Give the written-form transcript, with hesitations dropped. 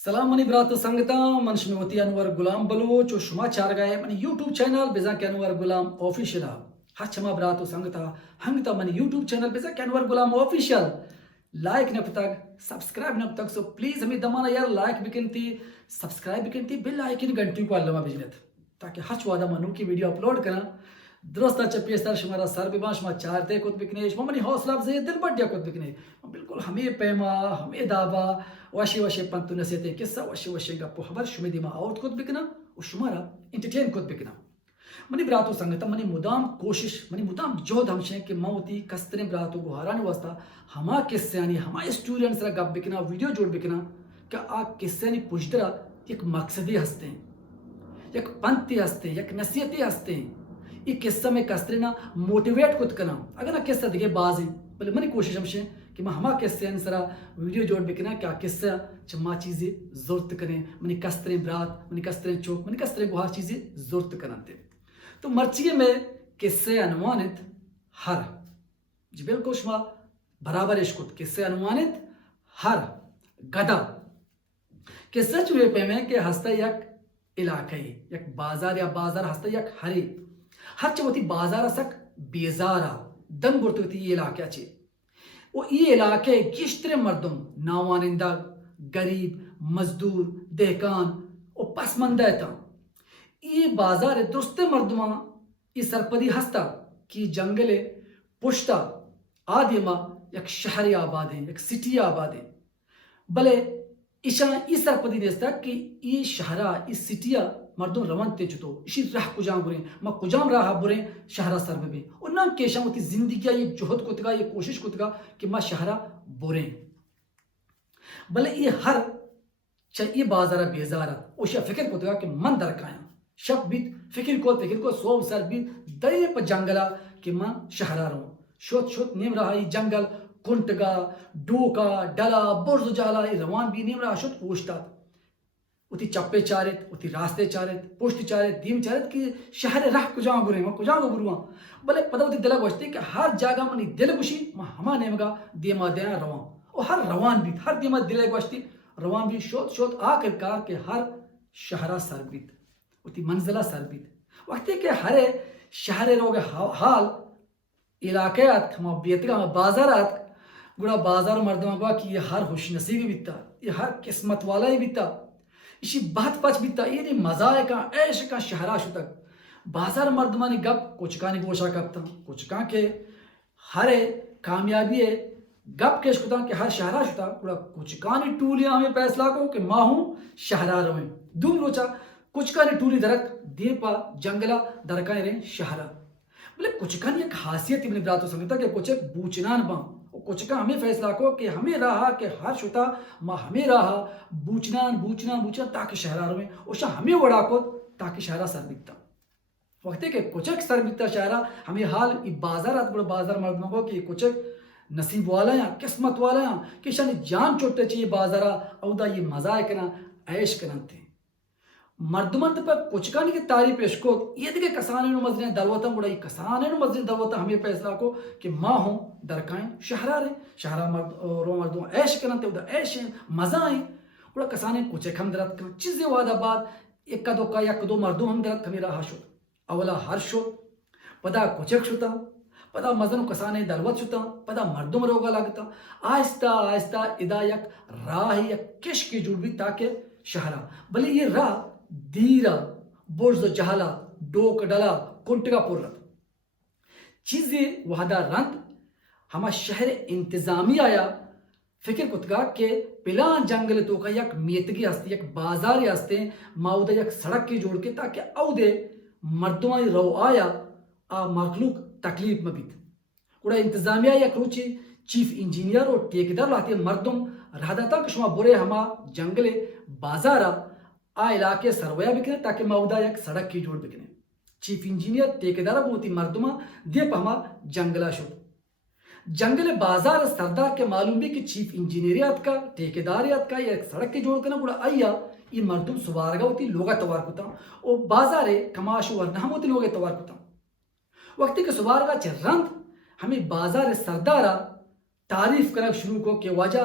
سلام منی براتو سنگتا منش میں ہوتی انور غلام بلوچ و شما چار گئے منی یوٹیوب چینل بزا کے انور غلام آفیشل ہر چما براتو سنگتا ہنگتا منی یوٹیوب چینل بزا کے انور غلام آفیشل لائک نہ پتک سبسکرائب نہ پتک سو پلیز ہمیں دمانا یار لائک بکنتی سبسکرائب بکنتی بل آئیکن گھنٹی کو علامہ بجنت تاکہ ہر چوادہ منو کی ویڈیو اپلوڈ کرنا درست چپی سر شمارا سر ببان شما چارتے کت بکنیش منی حوصلہ افزائی دل بڑھیا کت بکنے بالکل ہمیں پیما ہمیں دعوا واشی واشی پنتو نسیتے قصہ واشی واشی گپو خبر شمی دیما آؤٹ کت بکنا و شمارا انٹرٹین کت بکنا منی براتو سنگتا منی مدام کوشش منی مدام جہد ہمشیں کہ موتی کسترین براتو گوھارانی واسطہ ہما قصے یعنی ہما اسٹوڈنٹس را گپ بکنا ویڈیو جوڑ بکنا کہ آ قصے یعنی پشترا ایک مقصدی ہستے ہیں یک پنتی ہستے ہیں یک نصیحتی ہستے ہیں یہ قصہ میں کسترینا موٹیویٹ کت کنا اگر نہ قصہ دیکھے باز ہیں بلے منی کوشش ہمشیں کہ میں ہما قصے انسرا ویڈیو جوڑ بکنا کیا قصہ چما چیزیں ضرورت کریں منی کسترین برات منی کسترین چوک منی کسترین گوھار چیزیں ضرورت کرنتے تو مرچیے میں قصے انوانت ہر جی بالکل شما برابر اشکت قصے انوانت ہر گدا قصہ چوئے پہ میں کہ ہستا یک علاقائی یک بازار یا بازار ہستا یک ہری ہر چوتی بازار سک بیزارا دن گرتوتی یہ علاقہ چے وہ یہ علاقے گشتر مردم ناوانندہ غریب مزدور دہکان و پسماندہ تا یہ بازار درست مردمہ یہ سرپدی ہستا کی جنگل پشتا آدیما یک شہری آباد ہیں یک سٹی آباد ہیں بلے ایشان یہ سرپدی دیستا کہ یہ شہرہ یہ سٹیا مردم روان تے جتو اسی راہ کجام بریں ما کجام راہ بریں شہرہ سر بھی اور نہ کیشاں ہوتی زندگی یہ جہد کتگا یہ کوشش کتگا کہ ما شہرہ بریں بلے یہ ہر یہ بازارہ بیزارہ اوشا فکر کتگا کہ من درکایا شب بیت فکر کو سوب سر بیت دائے پا جنگلا کہ ما شہرہ رہوں شوت نیم رہا یہ جنگل کنٹگا ڈوکا ڈلا برز جالا یہ روان بھی نیم رہا شوت پوشتات اتی چپے چارت اتی راستے چارت پشت چارت دیم چارت کہ شہر راہ کجاں بریں ما کجاں برواں بلے پتہ ہوتی دلہ گوشتے کہ ہر جاگہ منی دل گوشی ما ہما نیمگا دیما دیاں روان اور ہر روان بیت ہر دیما دلہ گوشتی روان بھی شوت آکر کار کہ ہر شہرہ سر بیت اتی منزلہ سر بیت وقتی کہ ہر شہر روگ حال علاقیات ہما بیتگا ہما بازارات گوڑا بازار مردمہ گوا کہ یہ ہر خوش نصیبی بیتا یہ ہر قسمت والا ہی بیتا اسی بہت پچ بیتا یہ نہیں مزائے کا عیش کا شہرہ شو تک بازار مردمانی گپ کچکانی گوشا کپتا کچکان کے ہر کامیابی گپ کیش کتا کہ ہر شہرہ شو تک کچکانی ٹولیا ہمیں فیصلہ کو کہ ماں ہوں شہرہ رویں دوم روچا کچکانی ٹولی درک دیر پا جنگلہ درکائیں رہیں شہرہ بلے کچکانی ایک حیثیت ابن براتو سمجھتا کہ کچھ ایک بوچنان باں کچھ کا ہمیں فیصلہ کو کہ ہمیں رہا کہ ہر شتا ما ہمیں رہا بوچنان تاکہ شہرہ رویں اوشا ہمیں وڑا کو تاکہ شہرہ سر بیتا وقت ہے کہ کچھ ایک سر بیتا شہرہ ہمیں حال ای بازارات بڑا بازار مردموں کو کہ کچھ ایک نصیب والا ہیں قسمت والا ہیں کہ شانی جان چوٹے چاہیے بازارہ او دا یہ مزائے کنا عیش کنن تھے مردمان پر کچکانی کی تعریف پیش کو یہ دیکھے کسانے نو مزرین دلوتا گوڑا یہ کسانے نو مزرین دلوتا ہمیں فیصلہ کو کہ ماں ہوں درکائیں شہرہ رہے شہرہ مردوں عیش کرنتے ہوتا عیش ہیں مزہ آئیں گوڑا کسانے کچک ہم درد کرن چیزیں وعدہ بعد ایک کا دو مردوں ہم درد کمی راہ شد اولا ہر شد پدا کچک شتا پدا مزنو کسانے دلوت شتا پدا مردم روگا لگتا آہستہ آہستہ ادا یک راہ یک کش کی جوڑ بھی تاکہ شہرہ بلے یہ راہ دیرا برز جہلا ڈوک ڈلا کنٹگا پورت چیزیں وحدہ رند ہما شہر انتظامی آیا فکر کتگا کہ پلان جنگل تو کا یک میتگی ہستے یک بازاری ہستے ماؤدہ یک سڑک کی جوڑ کے تاکہ او دے مردمانی رو آیا آ مخلوق تکلیف مبید کوڑا انتظامیہ یک روچی چیف انجینئر اور ٹیکدار لاتے مردم رہا تا کہ شما برے ہما جنگل بازارہ آ علاقے سرویا بکنے تاکہ مودا یک سڑک کی جوڑ بکنے چیف انجینئر ٹیکدارہ بہتی مردمہ دے پہما جنگلہ شد جنگل بازار سردار کے معلوم بھی کہ چیف انجینئریات کا ٹیکداریات کا یک سڑک کی جوڑ کرنا بڑا آیا یہ مردم سوارگا ہوتی لوگا توار کتا اور بازار کماش ورنہم ہوتی لوگا توار کتا وقتی کہ سوارگا چھ رند ہمیں بازار سردارہ تعریف کرنا شروع کو کہ وجہ